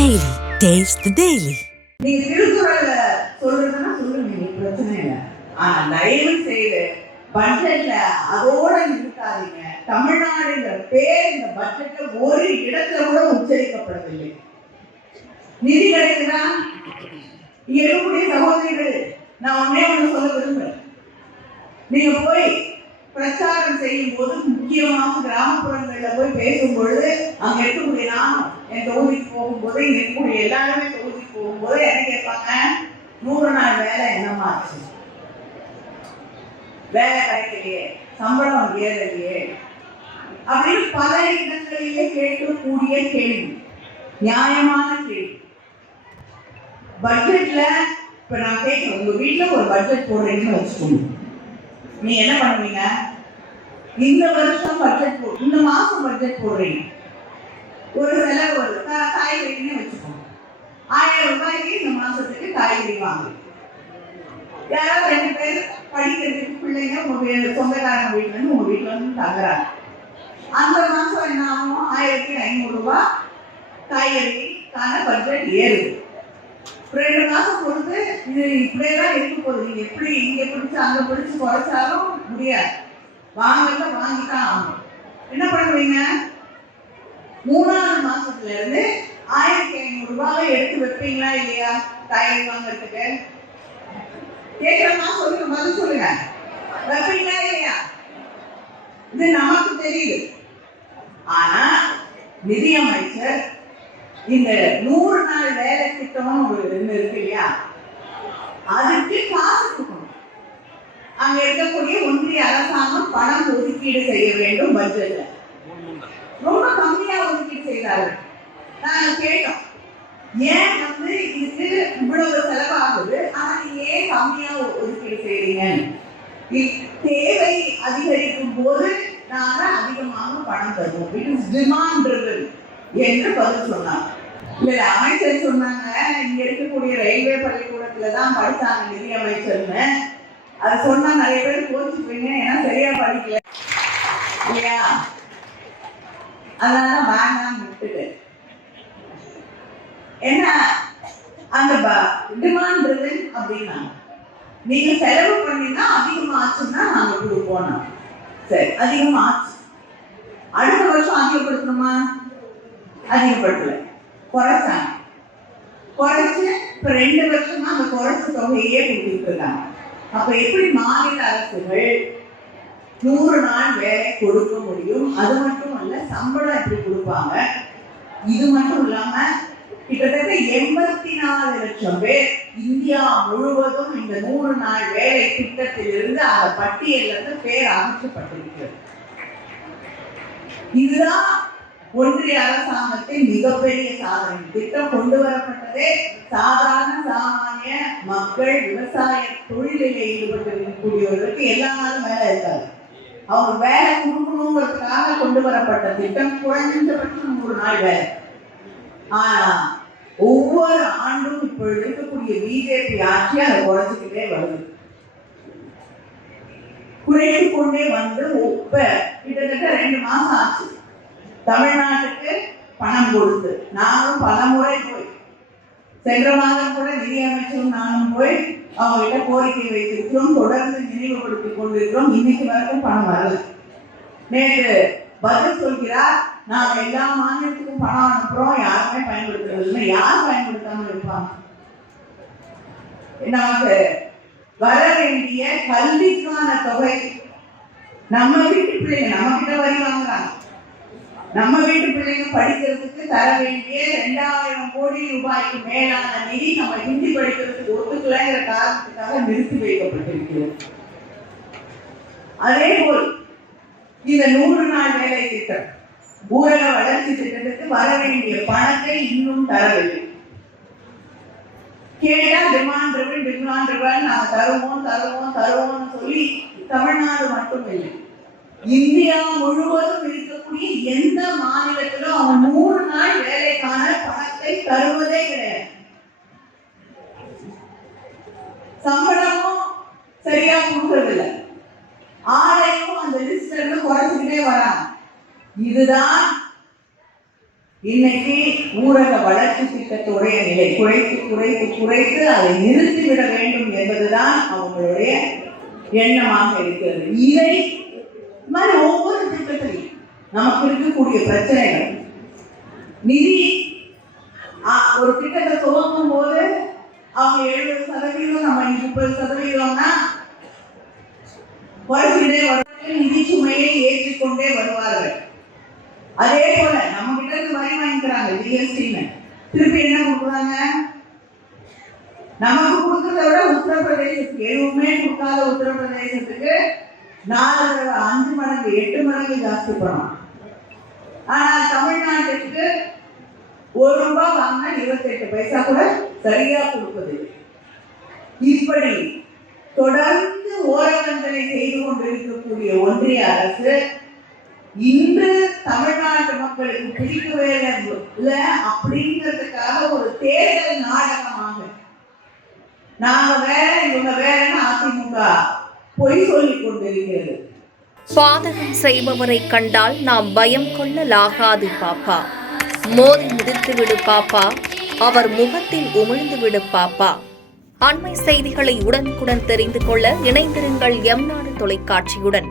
Daily. Taste the Daily. நீங்க திருக்குறள்ல சொல்றதுன்னா சொல்லுங்க, பிரச்சனை இல்லை. ஆனா தயவு செய்து பட்ஜெட்ல அதோட நிறுத்தாதீங்க. தமிழ்நாடுங்கிற பேர் இந்த பட்ஜெட்ல ஒரு இடத்துல கூட உச்சரிக்கப்படவில்லை. நிதி கிடைக்குதா? இங்க இருக்கக்கூடிய சகோதரிகள், நான் ஒன்னே ஒண்ணு சொல்ல விரும்புறேன். நீங்க போய் பிரச்சாரம் செய்யும் போது, முக்கியமாக கிராமப்புறங்கள்ல போய் பேசும் பொழுது, அங்க இருக்கக்கூடிய நான் என் தொகுதிக்கு போகும்போது, இங்க இருக்கக்கூடிய எல்லாருமே தொகுதிக்கு போகும்போது என்ன கேட்பாங்க, 100 நாள் வேலை என்னமா ஆச்சு, வேலை கிடைக்கலையே, சம்பளம் ஏறலையே அப்படின்னு பல இடங்களிலே கேட்கக்கூடிய கேள்வி, நியாயமான கேள்வி. பட்ஜெட்ல இப்ப நான் கேட்கிறேன், உங்க வீட்டுல ஒரு பட்ஜெட் போடுறீங்கன்னு வச்சுக்கோங்க, நீ என்ன பண்ணுவீங்க? இந்த வருஷம் பட்ஜெட் இந்த மாசம் பட்ஜெட் போடுறீங்க, ஒரு செலவு வருது, காய்கறின்னு வச்சுக்கோங்க, 1000 ரூபாய்க்கு இந்த மாசத்துக்கு காய்கறி வாங்க. யாராவது 2 பேர் படிக்கிறதுக்கு பிள்ளைங்க உங்க சொந்தக்காரங்க வீட்டுல இருந்து உங்க வீட்டுல இருந்து தங்குறாங்க. அந்த மாசம் என்ன ஆகும்? 1500 ரூபாய் காய்கறிக்கான பட்ஜெட் ஏறுது. 2 மாசம் பொறுத்து இது இப்படியேதான் இருக்க போகுது. நீங்க எப்படி இங்க பிடிச்சு அங்க பிடிச்சு குறைச்சாலும் முடியாது, வாங்கல வாங்கித்தான் ஆகும். என்ன பண்ணுவீங்க? 3ஆவது மாசத்துல இருந்து 1500 ரூபாவை எடுத்து வைப்பீங்களா இல்லையா காய்கறி வாங்கறதுக்கு? கேட்கிறமா? சொல்லுங்க, பதில் சொல்லுங்க. வைப்பீங்களா இல்லையா? இது நமக்கு தெரியுது. ஆனா நிதியமைச்சர் இந்த 100 நாள் வேலை திட்டம் ஒரு இருக்கு இல்லையா, அதுக்கு காசு கொடுக்கணும். அங்க இருக்கக்கூடிய ஒன்றிய அரசாங்கம் பணம் ஒதுக்கீடு செய்ய வேண்டும். பட்ஜெட்ல ரொம்ப கம்மியா ஒதுக்கீடு செய்தார்கள். நாங்க கேட்டோம், ஏன் இதுக்கு இவ்வளவு செலவாகுது, ஆனா நீங்க ஏன் கம்மியா ஒதுக்கீடு செய்றீங்க? தேவை அதிகரிக்கும் போது நாங்க அதிகமாக பணம் தருவோம், இட் இஸ் டிமாண்ட் ட்ரிவன் என்று பதில் சொன்னாங்க. இல்ல, அமைச்சர் சொன்னாங்க, இங்க இருக்கக்கூடிய ரயில்வே பள்ளிக்கூடத்துல தான் படிச்சாங்க நிதி அமைச்சர்னு. அது சொன்னா நிறைய பேர் கோச்சுப்பீங்க, ஏன்னா சரியா படிக்கல இல்லையா, அதனால வேண்டாம் விட்டுட்டு. என்ன அந்த டிமாண்ட் ட்ரிவன் அப்படின்னா, நீங்க செலவு பண்ணினா அதிகமாச்சுன்னா நாங்க கொடுப்போம். சரி, அதிகமா ஆச்சு, அடுத்த வருஷம் அதிகப்படுத்தணுமா? அதிகப்படுத்தல, குறைச்சாங்க. குறைச்சு இப்ப 2 வருஷமா அந்த குறைச்ச தொகையே கொடுத்துட்டு இருக்காங்க. அப்ப எப்படி மாநில அரசுகள் 100 நாள் வேலை கொடுக்க முடியும்? அது மட்டும் இல்ல, சம்பளம் எப்படி கொடுப்பாங்க? இது மட்டும் இல்லாம கிட்டத்தட்ட 84 லட்சம் பேர் இந்தியா முழுவதும் இந்த 100 நாள் வேலை திட்டத்தில் இருந்து அந்த பட்டியலில் இருந்து பேர் அகற்றப்பட்டிருக்கிறது. இதுதான் ஒன்றிய அரசாங்கத்தின் மிகப்பெரிய சாதனை. திட்டம் கொண்டு வரப்பட்டதே சாதாரண சாமானிய மக்கள், விவசாய தொழிலில் ஈடுபட்டிருக்கக்கூடியவர்களுக்கு எல்லா நாளும் வேலை இருக்காது. அவங்க வேலை கொடுக்கணுங்கிறதுக்காக கொண்டு வரப்பட்ட திட்டம் குறைந்தபட்சம் 100 நாள் வேலை. ஆனா ஒவ்வொரு ஆண்டும் இப்பொழுது இருக்கக்கூடிய பிஜேபி ஆட்சி அதை குறைச்சிக்கிட்டே வருது, குறைத்து கொண்டே வந்து கிட்டத்தட்ட 2 மாசம் ஆச்சு தமிழ்நாட்டுக்கு பணம் கொடுத்து. நானும் பல முறை போய், சென்ற மாதம் கூட நிதியமைச்சரும் நானும் போய் அவங்க கிட்ட கோரிக்கை வைத்திருக்கிறோம், தொடர்ந்து நினைவுபடுத்திக் கொண்டிருக்கிறோம். இன்னைக்கு வரைக்கும் பணம் வரல. நேற்று பதில் சொல்கிறார், நாங்க எல்லா மாநிலத்துக்கும் பணம் அனுப்புறோம், யாருமே பயன்படுத்துறது. யார் பயன்படுத்தாம இருப்பாங்க? நமக்கு வர வேண்டிய கல்விக்கான தொகை, நம்ம வீட்டு பிள்ளைங்க நம்ம கிட்ட வரி வாங்குறாங்க, நம்ம வீட்டு பிள்ளைங்க படிக்கிறதுக்கு தர வேண்டிய 2000 கோடி ரூபாய்க்கு மேலான நிதி நம்ம ஹிந்தி படிக்கிறதுக்கு ஒத்துக்கலைங்கிற காரணத்துக்காக நிறுத்தி வைக்கப்பட்டிருக்கிறது. அதே போல் இந்த 100 நாள் வேலை திட்டம், ஊரக வளர்ச்சி திட்டத்துக்கு வர வேண்டிய பணத்தை இன்னும் தரவில்லை. கேட்டா டிமாண்ட் ட்ரிவன் நாங்க தருவோம்னு சொல்லி தமிழ்நாடு மட்டும் இல்லை, இந்தியா முழுவதும் இருக்கக்கூடிய எந்த மாநிலத்திலும் அவங்க 100 நாள் வேலைக்கான பணத்தை தருவதே கிடையாது. சம்பளமும் சரியா கொடுக்கறதில்லை, ஆலையும் அந்த லிஸ்ட்ல இருந்து குறைச்சிக்கிட்டே வராங்க. இதுதான் இன்னைக்கு ஊரக வளர்ச்சி திட்டத்துடைய நிலை குறைத்து அதை நிறுத்திவிட வேண்டும் என்பதுதான் அவங்களுடைய எண்ணமாக இருக்கிறது. இதை மாதிரி ஒவ்வொரு திட்டத்திலையும் நமக்கு இருக்கக்கூடிய பிரச்சனைகள், நிதி ஒரு திட்டத்தை துவங்கும் போது அவங்க 70%, நம்ம 30%, வருகின்றே நிதி சுமையை ஏற்றிக்கொண்டே வருவார்கள். அதே போல நம்ம கிட்ட இருந்து வரி வாங்கிக்கிறாங்க ஜிஎஸ்டின்னு, திருப்பி என்ன கொடுக்குறாங்க? நமக்கு கொடுக்கறத விட உத்தரப்பிரதேசத்துக்கு, எதுவுமே கொடுக்காத உத்தரப்பிரதேசத்துக்கு 4, 5 மடங்கு 8 மடங்கு ஜாஸ்தி பணம். ஆனால் தமிழ்நாட்டுக்கு ₹1 வாங்கினா 28 பைசா கூட சரியா கொடுப்பது. இப்படி தொடர்ந்து ஓரவஞ்சனை செய்து கொண்டிருக்கக்கூடிய ஒன்றிய அரசு இன்று தமிழ்நாட்டு மக்களுக்கு பிடிக்கவே இல்லை அப்படிங்கிறதுக்காக ஒரு தேர்தல் நாடகமாக நாங்க வேற இவங்க வேறன்னு அதிமுக பொய் சொல்லிக் கொண்டிருக்கிறது. பாதகம் செய்பவரை கண்டால் நாம் பயம் கொள்ளலாகாது பாப்பா. மோதி மிதித்து விடு பாப்பா, அவர் முகத்தில் உமிழ்ந்து விடு பாப்பா. அண்மை செய்திகளை உடனுக்குடன் தெரிந்து கொள்ள இணைந்திருங்கள் எம் நாடு தொலைக்காட்சியுடன்.